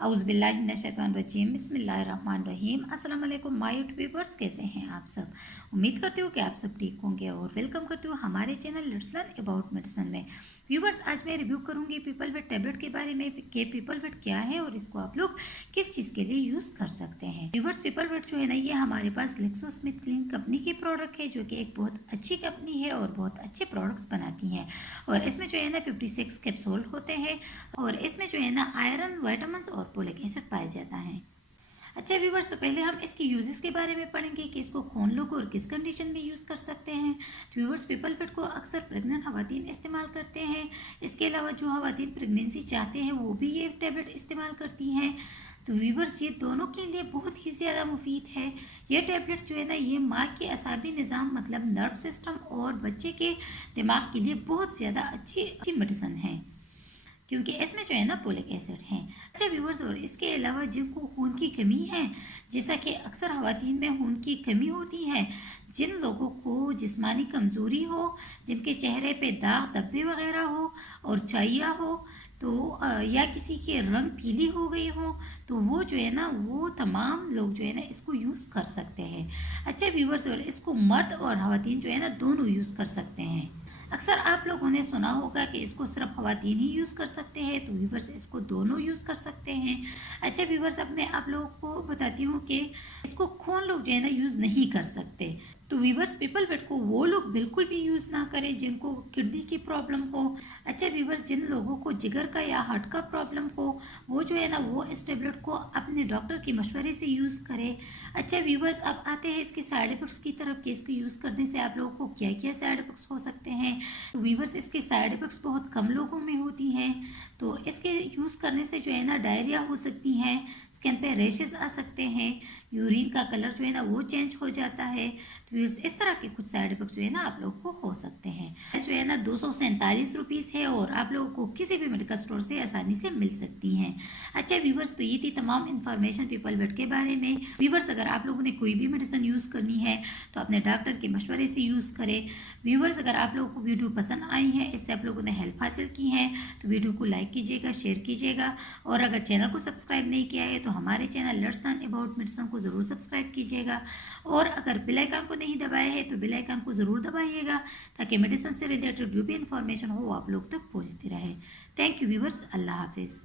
औज़ुबिल्लाहिमिनश्शैतानिर्रजीम बिस्मिल्लाहिर्रहमानिर्रहीम। अस्सलाम वालेकुम माय यूट्यूब व्यूअर्स, कैसे हैं आप सब। उम्मीद करती हूँ कि आप सब ठीक होंगे और वेलकम करती हूँ हमारे channel let's learn about medicine में। व्यूअर्स, आज मैं रिव्यू करूँगी पीपल वेट टैबलेट के बारे में कि पीपल वेट क्या है और इसको आप लोग किस चीज़ के लिए यूज़ कर सकते हैं। व्यूअर्स, पीपल वेट जो है ना, ये हमारे पास ग्लेक्सोस्मिथक्लाइन कंपनी की प्रोडक्ट है, जो कि एक बहुत अच्छी कंपनी है और बहुत अच्छे प्रोडक्ट्स बनाती हैं। और इसमें जो है ना 56 कैप्सूल होते हैं और इसमें जो है ना आयरन, विटामिन और फोलिक एसिड पाया जाता है। अच्छा व्यूवर्स, तो पहले हम इसकी यूजेस के बारे में पढ़ेंगे कि इसको कौन लोग और किस कंडीशन में यूज़ कर सकते हैं। तो व्यूवर्स, पीपल वेट को अक्सर प्रेग्नेंट खवातीन इस्तेमाल करते हैं। इसके अलावा जो खवातीन प्रेगनेंसी चाहते हैं वो भी ये टैबलेट इस्तेमाल करती हैं। तो व्यूवर्स, ये दोनों के लिए बहुत ही ज़्यादा मुफीद है। ये टैबलेट जो है ना, ये माँ के असाबी निज़ाम मतलब नर्व सिस्टम और बच्चे के दिमाग के लिए बहुत ज़्यादा अच्छी मेडिसिन है, क्योंकि इसमें जो है ना फोलिक एसिड है। अच्छा व्यूवर्स, और इसके अलावा जिनको खून की कमी है, जैसा कि अक्सर खवातीन में खून की कमी होती है, जिन लोगों को जिस्मानी कमज़ोरी हो, जिनके चेहरे पे दाग धब्बे वगैरह हो और चाहिया हो, तो या किसी के रंग पीली हो गई हो, तो वो जो है ना, वो तमाम लोग जो है ना इसको यूज़ कर सकते हैं। अच्छा व्यूवर्स, और इसको मर्द और खवातीन जो है ना दोनों यूज़ कर सकते हैं। अक्सर आप लोगों ने सुना होगा कि इसको सिर्फ खवातीन ही यूज़ कर सकते हैं, तो व्यूवर्स इसको दोनों यूज़ कर सकते हैं। अच्छा व्यूवर्स, अब मैं आप लोगों को बताती हूँ कि इसको कौन लोग जो है ना यूज़ नहीं कर सकते। तो व्यूवर्स, पीपल वेट को वो लोग बिल्कुल भी यूज़ ना करें जिनको किडनी की प्रॉब्लम हो। अच्छा व्यूवर्स, जिन लोगों को जिगर का या हार्ट का प्रॉब्लम हो, वो जो है ना वो इस टेबलेट को अपने डॉक्टर के मशवरे से यूज़ करें। अच्छा व्यूवर्स, अब आते हैं इसके साइड इफ़ेक्ट्स की तरफ कि इसको यूज़ करने से आप लोगों को क्या क्या साइड इफ़ेक्ट्स हो सकते हैं। तो व्यूवर्स, इसके साइड इफ़ेक्ट्स बहुत कम लोगों में होती हैं। तो इसके यूज़ करने से जो है ना डायरिया हो सकती हैं, स्किन पे रैशेस आ सकते हैं, यूरिन का कलर जो है ना वो चेंज हो जाता है। तो इस तरह के कुछ साइड इफेक्ट्स जो है ना आप लोगों को हो सकते हैं। जो है ना 247 रुपीज़ है और आप लोगों को किसी भी मेडिकल स्टोर से आसानी से मिल सकती हैं। अच्छा व्यूवर्स, तो ये थी तमाम इन्फॉर्मेशन पीपल वेट के बारे में। व्यूवर्स, अगर आप लोगों ने कोई भी मेडिसिन यूज़ करनी है तो अपने डॉक्टर के मशवरे से यूज़ करें। व्यूवर्स, अगर आप लोगों को वीडियो पसंद आई है, इससे आप लोगों ने हेल्प हासिल की है, तो वीडियो को लाइक कीजिएगा, शेयर कीजिएगा। और अगर चैनल को सब्सक्राइब नहीं किया है तो हमारे channel let's learn about medicine को ज़रूर सब्सक्राइब कीजिएगा। और अगर बेल आइकन को नहीं दबाया है तो बेल आइकन को ज़रूर दबाइएगा, ताकि मेडिसिन से रिलेटेड जो भी इंफॉर्मेशन हो वो आप लोग तक पहुंचती रहे। थैंक यू व्यूवर्स, अल्लाह हाफिज़।